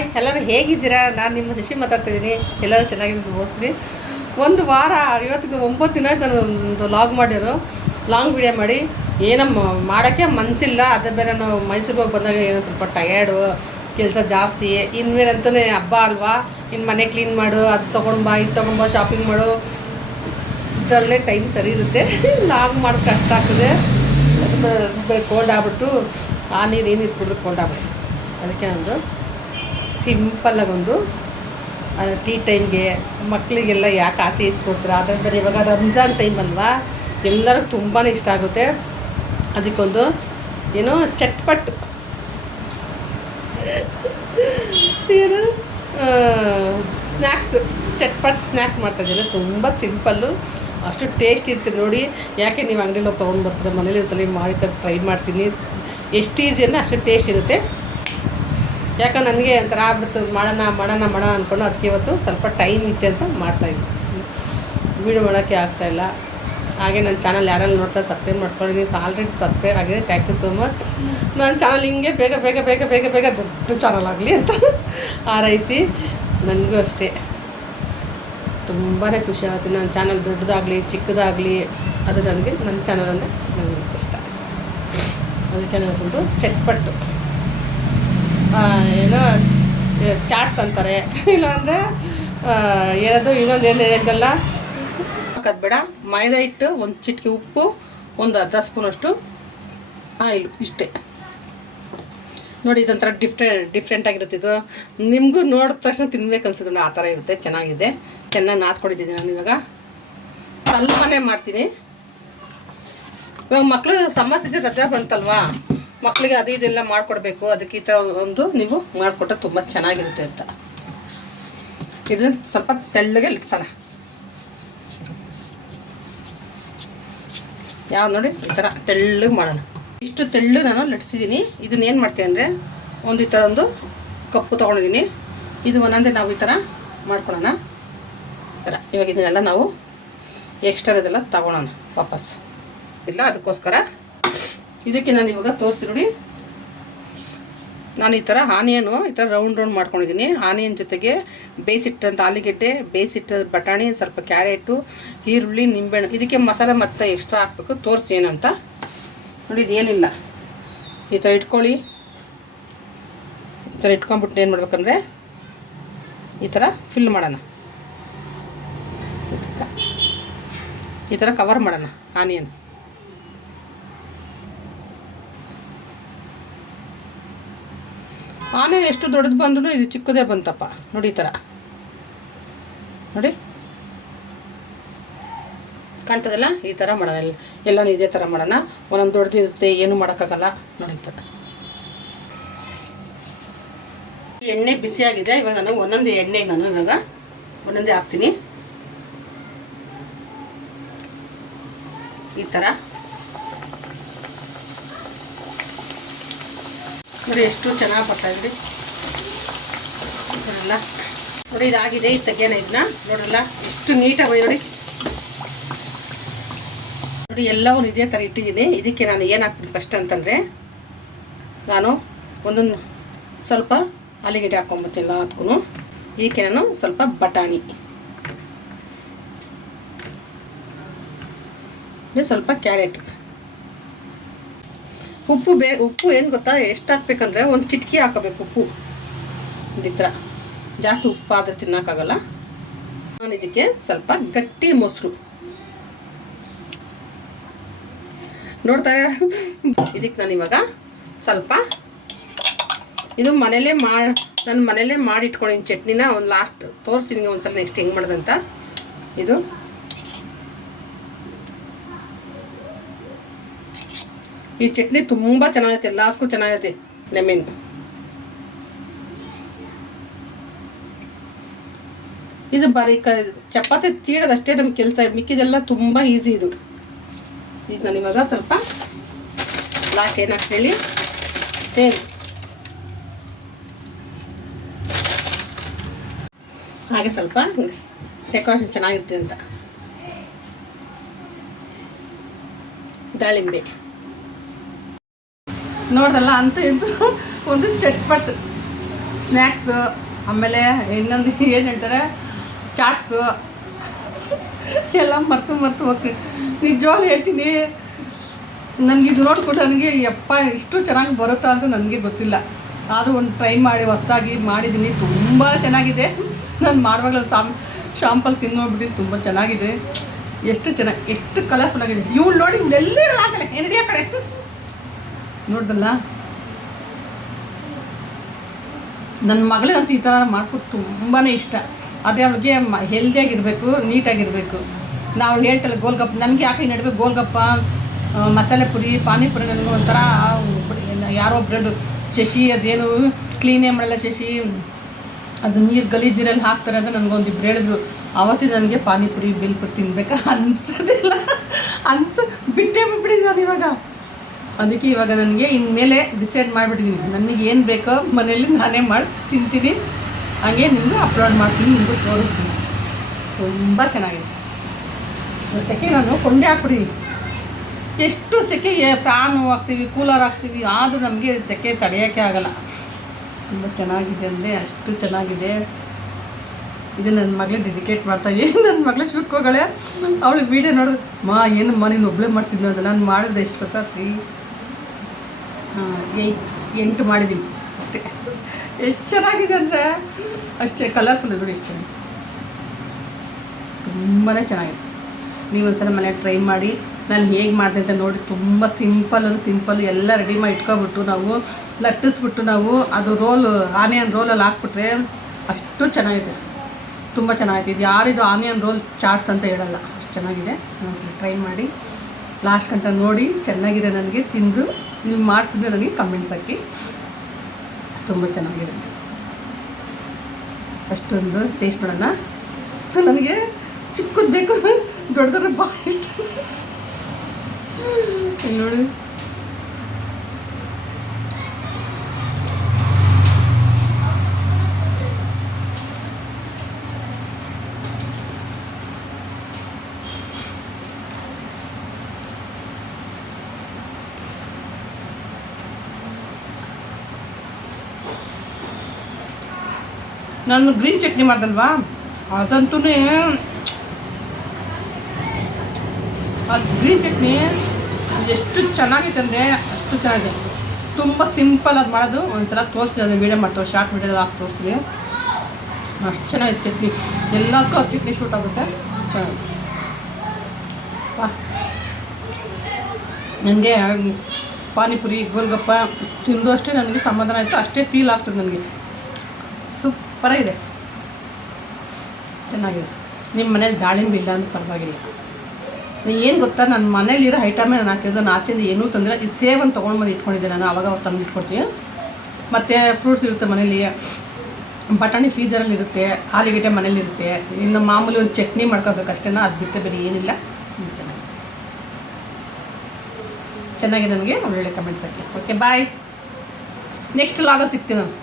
Hi, ಎಲ್ಲರೂ ಹೇಗಿದ್ದೀರಾ? ನಾನು ನಿಮ್ಮ ಶಶಿ ಮಾತಾಡ್ತಿದ್ದೀನಿ. ಎಲ್ಲರೂ ಚೆನ್ನಾಗಿದ್ದು ಬೋಸ್ತೀನಿ. ಒಂದು ವಾರ, ಇವತ್ತಿಗೆ 9 ದಿನ ಆಯ್ತು ನಾನು ಒಂದು ಲಾಗ್ ಮಾಡಿರೋ. ಲಾಂಗ್ ವಿಡಿಯೋ ಮಾಡಿ ಏನಮ್ಮ ಮಾಡೋಕ್ಕೆ ಮನಸ್ಸಿಲ್ಲ. ಅದೇ ಬೇರೆ ನಾವು ಮೈಸೂರಿಗೆ ಹೋಗಿ ಬಂದಾಗ ಏನೋ ಸ್ವಲ್ಪ ಟಯರ್ಡು, ಕೆಲಸ ಜಾಸ್ತಿ. ಇನ್ಮೇಲಂತೂ ಹಬ್ಬ ಅಲ್ವಾ, ಇನ್ನು ಮನೆ ಕ್ಲೀನ್ ಮಾಡು, ಅದು ತೊಗೊಂಡು ಬಾ, ಇದು ತೊಗೊಂಡು ಬಾ, ಶಾಪಿಂಗ್ ಮಾಡು, ಇದರಲ್ಲೇ ಟೈಮ್ ಸರಿ ಇರುತ್ತೆ. ಲಾಗ್ ಮಾಡೋಕ್ಕೆ ಕಷ್ಟ ಆಗ್ತದೆ. ಅದು ಕೋಲ್ಡ್ ಆಗ್ಬಿಟ್ಟು ಆ ನೀರು ಈ ನೀರು ಕುಡಿದು ಕೋಲ್ಡ್ ಆಗ್ಬಿಟ್ಟು, ಅದಕ್ಕೆ ಒಂದು ಸಿಂಪಲ್ಲಾಗೊಂದು ಟೀ ಟೈಮ್ಗೆ ಮಕ್ಕಳಿಗೆಲ್ಲ ಯಾಕೆ ಆಚೆ ಇಸ್ಕೊಡ್ತಾರೆ. ಅದರಿಂದ ಇವಾಗ ರಂಜಾನ್ ಟೈಮ್ ಅಲ್ವಾ, ಎಲ್ಲರಿಗೂ ತುಂಬಾ ಇಷ್ಟ ಆಗುತ್ತೆ. ಅದಕ್ಕೊಂದು ಏನೋ ಚಟ್ಪಟ್ ಏನು ಸ್ನ್ಯಾಕ್ಸ್, ಚಟ್ಪಟ್ ಸ್ನ್ಯಾಕ್ಸ್ ಮಾಡ್ತಾಯಿದ್ದೀನಿ. ತುಂಬ ಸಿಂಪಲ್ಲು, ಅಷ್ಟು ಟೇಸ್ಟ್ ಇರ್ತದೆ ನೋಡಿ. ಯಾಕೆ ನೀವು ಅಂಗಡಿಲಿ ಹೋಗಿ ತೊಗೊಂಡು ಬರ್ತೀರ, ಮನೇಲಿ ಒಂದ್ಸಲ ಮಾಡಿ ಟ್ರೈ ಮಾಡ್ತೀನಿ. ಎಷ್ಟು ಈಸಿ ಅಂದರೆ ಅಷ್ಟು ಟೇಸ್ಟ್ ಇರುತ್ತೆ. ಯಾಕಂದ್ರೆ ನನಗೆ ಒಂಥರ ಆಗ್ಬಿಡ್ತು, ಮಾಡೋಣ ಅಂದ್ಕೊಂಡು ಅದಕ್ಕೆ ಇವತ್ತು ಸ್ವಲ್ಪ ಟೈಮ್ ಇತ್ತೆ ಅಂತ ಮಾಡ್ತಾಯಿದ್ದೆ. ವೀಡಿಯೋ ಮಾಡೋಕ್ಕೆ ಆಗ್ತಾಯಿಲ್ಲ. ಹಾಗೆ ನನ್ನ ಚಾನಲ್ ಯಾರೆಲ್ಲ ನೋಡ್ತಾ ಸಬ್ಸ್ಕ್ರೈಬ್ ಮಾಡ್ಕೊಂಡಿದ್ದೀನಿ. ಆಲ್ರೆಡಿ ಸಬ್ಸ್ಕ್ರೈಬ್ ಆಗಿದೆ, ಥ್ಯಾಂಕ್ ಯು ಸೋ ಮಚ್. ನನ್ನ ಚಾನಲ್ ಹಿಂಗೆ ಬೇಗ ದೊಡ್ಡ ಚಾನಲ್ ಆಗಲಿ ಅಂತ ಹಾರೈಸಿ. ನನಗೂ ಅಷ್ಟೇ ತುಂಬಾ ಖುಷಿ ಆಗುತ್ತೆ. ನನ್ನ ಚಾನಲ್ ದೊಡ್ಡದಾಗಲಿ ಚಿಕ್ಕದಾಗಲಿ, ಅದು ನನ್ನ ಚಾನಲ್ ಅಂದರೆ ನನಗೆ ಇಷ್ಟ. ಅದಕ್ಕೆ ನಾನೊಂದು ಚಟ್ಪಟ್ಟು ಏನೋ ಚಾಟ್ಸ್ ಅಂತಾರೆ, ಇಲ್ಲಾಂದರೆ ಏನದು ಇನ್ನೊಂದು ಏನು ಹೇಳ್ದಲ್ಲ, ಹಾಕೋದು ಬೇಡ. ಮೈದಾ ಹಿಟ್ಟು, ಒಂದು ಚಿಟಿಕೆ ಉಪ್ಪು, ಒಂದು ಅರ್ಧ ಸ್ಪೂನಷ್ಟು ಆಯಿಲು, ಇಷ್ಟೇ ನೋಡಿ. ಇದೊಂಥರ ಡಿಫ್ರೆಂಟಾಗಿರುತ್ತೆ. ಇದು ನಿಮಗೂ ನೋಡಿದ ತಕ್ಷಣ ತಿನ್ಬೇಕು ಅನ್ಸುತ್ತೆ ನೋಡಿ, ಆ ಥರ ಇರುತ್ತೆ. ಚೆನ್ನಾಗಿದೆ, ಚೆನ್ನಾಗಿ ನಾದ್ಕೊಂಡಿದ್ದೀನಿ ನಾನು. ಇವಾಗ ಸ್ವಲ್ಪನೇ ಮಾಡ್ತೀನಿ. ಇವಾಗ ಮಕ್ಕಳು ಸಮ್ಮರ್ ಸೀಸನ್ ರಜಾ ಬಂತಲ್ವಾ, ಮಕ್ಕಳಿಗೆ ಅದು ಇದೆಲ್ಲ ಮಾಡಿಕೊಡ್ಬೇಕು. ಅದಕ್ಕೆ ಈ ಥರ ಒಂದು ನೀವು ಮಾಡಿಕೊಟ್ರೆ ತುಂಬ ಚೆನ್ನಾಗಿರುತ್ತೆ ಅಂತ. ಇದನ್ನು ಸ್ವಲ್ಪ ತೆಳ್ಳಗೆ ಲಟ್ಸೋಣ. ಯಾವ್ದು ನೋಡಿ, ಈ ಥರ ತೆಳ್ಳಗೆ ಮಾಡೋಣ. ಇಷ್ಟು ತೆಳ್ಳಗೆ ನಾನು ಲಟ್ಸಿದ್ದೀನಿ. ಇದನ್ನೇನು ಮಾಡ್ತೀನಿ ಅಂದರೆ, ಒಂದು ಈ ಥರ ಒಂದು ಕಪ್ಪು ತೊಗೊಂಡಿದ್ದೀನಿ. ಇದು ಒಂದೊಂದೇ ನಾವು ಈ ಥರ ಮಾಡ್ಕೊಳ್ಳೋಣ. ಈ ಥರ ಇವಾಗ ಇದನ್ನೆಲ್ಲ ನಾವು ಎಕ್ಸ್ಟ್ರಾ ಇದೆಲ್ಲ ತಗೊಳ್ಳೋಣ ವಾಪಸ್ ಇಲ್ಲ. ಅದಕ್ಕೋಸ್ಕರ ಇದಕ್ಕೆ ನಾನು ಇವಾಗ ತೋರಿಸ್ತೀನಿ ನೋಡಿ. ನಾನು ಈ ಥರ ಆನಿಯನು ಈ ಥರ ರೌಂಡ್ ಮಾಡ್ಕೊಂಡಿದ್ದೀನಿ. ಆನಿಯನ್ ಜೊತೆಗೆ ಬೇಯಿಸಿಟ್ಟಂಥ ಆಲೂಗೆಡ್ಡೆ, ಬೇಯಿಸಿಟ್ಟ ಬಟಾಣಿ, ಸ್ವಲ್ಪ ಕ್ಯಾರೆಟು, ಈರುಳ್ಳಿ, ನಿಂಬೆಹಣ್ಣು. ಇದಕ್ಕೆ ಮಸಾಲೆ ಮತ್ತೆ ಎಕ್ಸ್ಟ್ರಾ ಹಾಕಬೇಕು. ತೋರಿಸಿ ಏನಂತ ನೋಡಿ. ಇದೇನಿಲ್ಲ, ಈ ಥರ ಇಟ್ಕೊಳ್ಳಿ. ಈ ಥರ ಇಟ್ಕೊಂಡ್ಬಿಟ್ಟು ಏನು ಮಾಡ್ಬೇಕಂದ್ರೆ, ಈ ಥರ ಫಿಲ್ ಮಾಡೋಣ. ಈ ಥರ ಕವರ್ ಮಾಡೋಣ ಆನಿಯನ್. ಆನಿಯನ್ ಎಷ್ಟು ದೊಡ್ಡದು ಬಂದ್ರೂ ಇದು ಚಿಕ್ಕದೇ ಬಂತಪ್ಪ ನೋಡಿ. ಈ ಥರ ನೋಡಿ, ಕಾಣ್ತದಲ್ಲ? ಈ ಥರ ಮಾಡೋಣ. ಎಲ್ಲನೂ ಇದೇ ಥರ ಮಾಡೋಣ. ಒಂದೊಂದು ದೊಡ್ಡದು ಇರುತ್ತೆ, ಏನೂ ಮಾಡೋಕ್ಕಾಗಲ್ಲ ನೋಡಿ. ಈ ಥರ ಎಣ್ಣೆ ಬಿಸಿಯಾಗಿದೆ. ಇವಾಗ ನಾನು ಒಂದೊಂದು ಎಣ್ಣೆಗೆ ನಾನು ಇವಾಗ ಒಂದೊಂದೇ ಹಾಕ್ತೀನಿ. ಈ ಥರ ನೋಡಿ, ಎಷ್ಟು ಚೆನ್ನಾಗಿ ಬರ್ತಾಯಿದ್ರಿ ನೋಡಲ್ಲ. ನೋಡಿ ಇದಾಗಿದೆ. ಇದು ತೆಗಿಯೋಣ ಇದನ್ನ. ನೋಡಲ್ಲ ಎಷ್ಟು ನೀಟಾಗಿ ನೋಡಿ. ನೋಡಿ ಎಲ್ಲವೂ ಇದೇ ಥರ ಇಟ್ಟಿದ್ದೀನಿ. ಇದಕ್ಕೆ ನಾನು ಏನು ಹಾಕ್ತೀನಿ ಫಸ್ಟ್ ಅಂತಂದರೆ, ನಾನು ಒಂದೊಂದು ಸ್ವಲ್ಪ ಆಲೂಗೆಡ್ಡೆ ಹಾಕ್ಕೊಂಬತ್ತೀನಿ ಹತ್ಕೊಂಡು. ಇದಕ್ಕೆ ನಾನು ಸ್ವಲ್ಪ ಬಟಾಣಿ, ಸ್ವಲ್ಪ ಕ್ಯಾರೆಟ್, ಉಪ್ಪು ಏನು ಗೊತ್ತಾ, ಎಷ್ಟು ಹಾಕ್ಬೇಕಂದ್ರೆ ಒಂದು ಚಿಟಕಿ ಹಾಕೋಬೇಕು ಉಪ್ಪು. ಈ ಥರ ಜಾಸ್ತಿ ಉಪ್ಪು ಆದರೆ ತಿನ್ನೋಕ್ಕಾಗಲ್ಲ. ನಾನು ಇದಕ್ಕೆ ಸ್ವಲ್ಪ ಗಟ್ಟಿ ಮೊಸರು ನೋಡ್ತಾರೆ. ಇದಕ್ಕೆ ನಾನು ಇವಾಗ ಸ್ವಲ್ಪ ಇದು ನಾನು ಮನೇಲೇ ಮಾಡಿ ಇಟ್ಕೊಂಡಿದ್ದೀನಿ ಚಟ್ನಿನ. ಒಂದು ಲಾಸ್ಟ್ ತೋರಿಸ್ತೀನಿ ಒಂದು ಸಲ ನೆಕ್ಸ್ಟ್ ಹೆಂಗೆ ಮಾಡೋದಂತ. ಇದು ಈ ಚಟ್ನಿ ತುಂಬ ಚೆನ್ನಾಗಿರುತ್ತೆ, ಎಲ್ಲದಕ್ಕೂ ಚೆನ್ನಾಗಿರುತ್ತೆ. ಲೆಮನ್ ಇದು ಚಪಾತಿ ತೀಡೋದಷ್ಟೇ ನಮ್ಮ ಕೆಲಸ, ಮಿಕ್ಕಿದೆಲ್ಲ ತುಂಬ ಈಸಿ. ಇದು ಈಗ ನಾನು ಇವಾಗ ಸ್ವಲ್ಪ ಲಾಸ್ಟ್ ಏನಾಗ್ತ ಹೇಳಿ, ಸೇಮ್ ಹಾಗೆ ಸ್ವಲ್ಪ ಡೆಕೋರೇಷನ್ ಚೆನ್ನಾಗಿರುತ್ತೆ ಅಂತ ದಾಳಿಂಬೆ ನೋಡ್ದಲ್ಲ. ಅಂತ ಇಂತೂ ಒಂದು ಚಟ್ಪಟ್ ಸ್ನ್ಯಾಕ್ಸು, ಆಮೇಲೆ ಇನ್ನೊಂದು ಏನು ಹೇಳ್ತಾರೆ ಚಾಟ್ಸು ಎಲ್ಲ ಮರ್ತು ಹೋಗ್ತೀನಿ. ನಿಜವಾಗ್ಲೂ ಹೇಳ್ತೀನಿ, ನನಗಿದು ನೋಡ್ಬಿಟ್ಟು ನನಗೆ ಯಪ್ಪ ಇಷ್ಟು ಚೆನ್ನಾಗಿ ಬರುತ್ತಾ ಅಂತ ನನಗೆ ಗೊತ್ತಿಲ್ಲ. ಆದರೂ ಒಂದು ಟ್ರೈ ಮಾಡಿ ಹೊಸ್ದಾಗಿ ಮಾಡಿದ್ದೀನಿ, ತುಂಬ ಚೆನ್ನಾಗಿದೆ. ನಾನು ಮಾಡುವಾಗಲೂ ಶಾಂಪಲ್ ತಿನ್ನೋಡ್ಬಿಟ್ಟು ತುಂಬ ಚೆನ್ನಾಗಿದೆ. ಎಷ್ಟು ಕಲರ್ಫುಲ್ ಆಗಿದೆ. ಇವಳು ನೋಡಿ ಎಲ್ಲೇ ಇರಲಾಗಲ್ಲ ಎರಡಿ ಆ ಕಡೆ ನೋಡ್ದಲ್ಲ. ನನ್ನ ಮಗಳಿಗಂತೂ ಈ ಥರ ಮಾಡ್ಕೊಟ್ಟು ತುಂಬಾ ಇಷ್ಟ. ಆದರೆ ಅವಳಿಗೆ ಹೆಲ್ದಿಯಾಗಿರಬೇಕು, ನೀಟಾಗಿರಬೇಕು. ನಾವು ಹೇಳ್ತಲ್ಲ ಗೋಲ್ಗಪ್ಪ, ನನಗೆ ಯಾಕೆ ನಡುವೆ ಗೋಲ್ಗಪ್ಪ, ಮಸಾಲೆ ಪುರಿ, ಪಾನಿಪುರಿ ನನಗೆ ಒಂಥರ ಯಾರೋ ಬ್ರೆಡ್ ಶಶಿ ಅದೇನು ಕ್ಲೀನೇ ಮಾಡಲ್ಲ ಶಶಿ, ಅದು ನೀರು ಗಲೀಜು ನೀರಲ್ಲಿ ಹಾಕ್ತಾರೆ ಅಂತ ನನಗೊಂದಿಬ್ರು ಹೇಳಿದ್ರು. ಆವತ್ತಿನ ನನಗೆ ಪಾನಿಪುರಿ ಬೇಲ್ಪುರಿ ತಿನ್ಬೇಕಾ ಅನ್ಸೋದಿಲ್ಲ, ಬಿಟ್ಟಿದ್ದೀನಿ ನಾನು ಇವಾಗ. ಅದಕ್ಕೆ ಇವಾಗ ನನಗೆ ಇನ್ಮೇಲೆ ಡಿಸೈಡ್ ಮಾಡಿಬಿಟ್ಟಿದ್ದೀನಿ, ನನಗೆ ಏನು ಬೇಕೋ ಮನೇಲಿ ನಾನೇ ಮಾಡಿ ತಿಂತೀನಿ. ಹಾಗೆ ನಿಮಗೂ ಅಪ್ಲೋಡ್ ಮಾಡ್ತೀನಿ, ನಿಮಗೂ ತೋರಿಸ್ತೀನಿ. ತುಂಬ ಚೆನ್ನಾಗಿದೆ. ಸೆಕೆ ನಾನು ಕೊಂಡೆ ಹಾಕ್ಬಿಡಿ. ಎಷ್ಟು ಸೆಕೆಗೆ ಫ್ಯಾನು ಹಾಕ್ತೀವಿ, ಕೂಲರ್ ಹಾಕ್ತೀವಿ, ಆದರೂ ನಮಗೆ ಸೆಕೆ ತಡೆಯೋಕ್ಕೆ ಆಗಲ್ಲ. ತುಂಬ ಚೆನ್ನಾಗಿದೆ ಅಂದರೆ ಅಷ್ಟು ಚೆನ್ನಾಗಿದೆ. ಇದು ನನ್ನ ಮಗಳಿಗೆ ಡೆಡಿಕೇಟ್ ಮಾಡ್ತಾಯಿದ್ದೀನಿ. ನನ್ನ ಮಗಳ ಶೂಟ್ಗೆ ಹೋಗಳೆ, ಅವಳು ವೀಡಿಯೋ ನೋಡು, ಏನಮ್ಮ ನೀನು ಒಬ್ಬಳೇ ಮಾಡ್ತಿದ್ದೆ ಅಂತ. ನಾನು ಮಾಡಿದೆ ಎಷ್ಟು ಗೊತ್ತಾ, 8 ಮಾಡಿದ್ದೀನಿ ಅಷ್ಟೇ. ಎಷ್ಟು ಚೆನ್ನಾಗಿದೆ ಅಂದರೆ ಅಷ್ಟೇ ಕಲರ್ಫುಲ್ ನೋಡಿ, ಎಷ್ಟು ಚೆನ್ನಾಗಿ, ತುಂಬಾ ಚೆನ್ನಾಗಿದೆ. ನೀವು ಒಂದ್ಸಲ ಮನೆ ಟ್ರೈ ಮಾಡಿ. ನಾನು ಹೇಗೆ ಮಾಡಿದೆ ಅಂತ ನೋಡಿ. ತುಂಬ ಸಿಂಪಲ್ ಎಲ್ಲ ರೆಡಿ ಮಾಡಿ ಇಟ್ಕೊಬಿಟ್ಟು ನಾವು ಲಟ್ಟಿಸ್ಬಿಟ್ಟು ನಾವು ಅದು ಆನಿಯನ್ ರೋಲಲ್ಲಿ ಹಾಕ್ಬಿಟ್ರೆ ಅಷ್ಟು ಚೆನ್ನಾಗಿದೆ, ತುಂಬ ಚೆನ್ನಾಗಿದೆ. ಇದು ಯಾರಿದು ಆನಿಯನ್ ರೋಲ್ ಚಾಟ್ಸ್ ಅಂತ ಹೇಳಲ್ಲ, ಅಷ್ಟು ಚೆನ್ನಾಗಿದೆ. ಒಂದ್ಸಲ ಟ್ರೈ ಮಾಡಿ, ಲಾಸ್ಟ್ ಗಂಟ ನೋಡಿ ಚೆನ್ನಾಗಿದೆ ನನಗೆ ತಿಂದು ನೀವು ಮಾಡ್ತಿದ್ದೆ ನನಗೆ ಕಮೆಂಟ್ಸ್ ಹಾಕಿ. ತುಂಬ ಚೆನ್ನಾಗಿದೆ. ಅಷ್ಟೊಂದು ಟೇಸ್ಟ್ ಮಾಡೋಣ. ನನಗೆ ಚಿಕ್ಕದು ಬೇಕು, ದೊಡ್ಡ ಭಾಳ ಇಷ್ಟ. ನೋಡಿ ನಾನು ಗ್ರೀನ್ ಚಟ್ನಿ ಮಾಡ್ದಲ್ವಾ, ಅದಂತೂ ಅದು ಗ್ರೀನ್ ಚಟ್ನಿ ಎಷ್ಟು ಚೆನ್ನಾಗಿದೆ ಅಂದರೆ ಅಷ್ಟು ಚೆನ್ನಾಗಿದೆ. ತುಂಬ ಸಿಂಪಲ್ ಅದು ಮಾಡೋದು. ಒಂದ್ಸಲ ತೋರಿಸ್ತೀನಿ, ಅದು ವೀಡಿಯೋ ಮಾಡ್ತೀವಿ, ಶಾರ್ಟ್ ವೀಡಿಯೋದಲ್ಲಿ ಹಾಕಿ ತೋರಿಸ್ತೀನಿ. ಅಷ್ಟು ಚೆನ್ನಾಗಿದೆ ಚಟ್ನಿ, ಎಲ್ಲದಕ್ಕೂ ಅದು ಚಟ್ನಿ ಶೂಟ್ ಆಗುತ್ತೆ. ಚೆನ್ನಾಗಿ ನನಗೆ ಪಾನಿಪುರಿ, ಗೋಲ್ಗಪ್ಪ ತಿಂದು ಅಷ್ಟೇ ನನಗೆ ಸಮಾಧಾನ ಆಯಿತು, ಅಷ್ಟೇ ಫೀಲ್ ಆಗ್ತದೆ ನನಗೆ. ಸೂಪರಾಗಿದೆ, ಚೆನ್ನಾಗಿದೆ. ನಿಮ್ಮ ಮನೇಲಿ ದಾಳಿಂಬೆ ಇಲ್ಲ ಅಂದ್ರೆ ಪರವಾಗಿಲ್ಲ. ಏನು ಗೊತ್ತಾ, ನನ್ನ ಮನೇಲಿರೋ ಐಟಮೇ ನಾನು ಹಾಕಿದ್ದು, ನಾನು ಆಚೆಯಿಂದ ಏನೂ ತಂದಿಲ್ಲ. ಇದು ಸೇವನ್ನು ತೊಗೊಂಡ್ಬಂದು ಇಟ್ಕೊಂಡಿದ್ದೆ ನಾನು, ಅವಾಗ ತಂದು ಇಟ್ಕೊಡ್ತೀನಿ. ಮತ್ತು ಫ್ರೂಟ್ಸ್ ಇರುತ್ತೆ ಮನೇಲಿ, ಬಟಾಣಿ ಫ್ರೀಜರಲ್ಲಿ ಇರುತ್ತೆ, ಆಲೂಗಡ್ಡೆ ಮನೇಲಿರುತ್ತೆ. ಇನ್ನು ಮಾಮೂಲಿ ಒಂದು ಚಟ್ನಿ ಮಾಡ್ಕೋಬೇಕು ಅಷ್ಟೇ, ಅದು ಬಿಟ್ಟು ಬೇರೆ ಏನಿಲ್ಲ. ಚೆನ್ನಾಗಿದೆ ನನಗೆ ಒಳ್ಳೊಳ್ಳೆ ಕಮೆಂಟ್ಸ್ ಹಾಕಿ. ಓಕೆ ಬಾಯ್, ನೆಕ್ಸ್ಟ್ ಲಾಗಲ್ಲಿ ಸಿಗ್ತೀನಿ ನಾನು.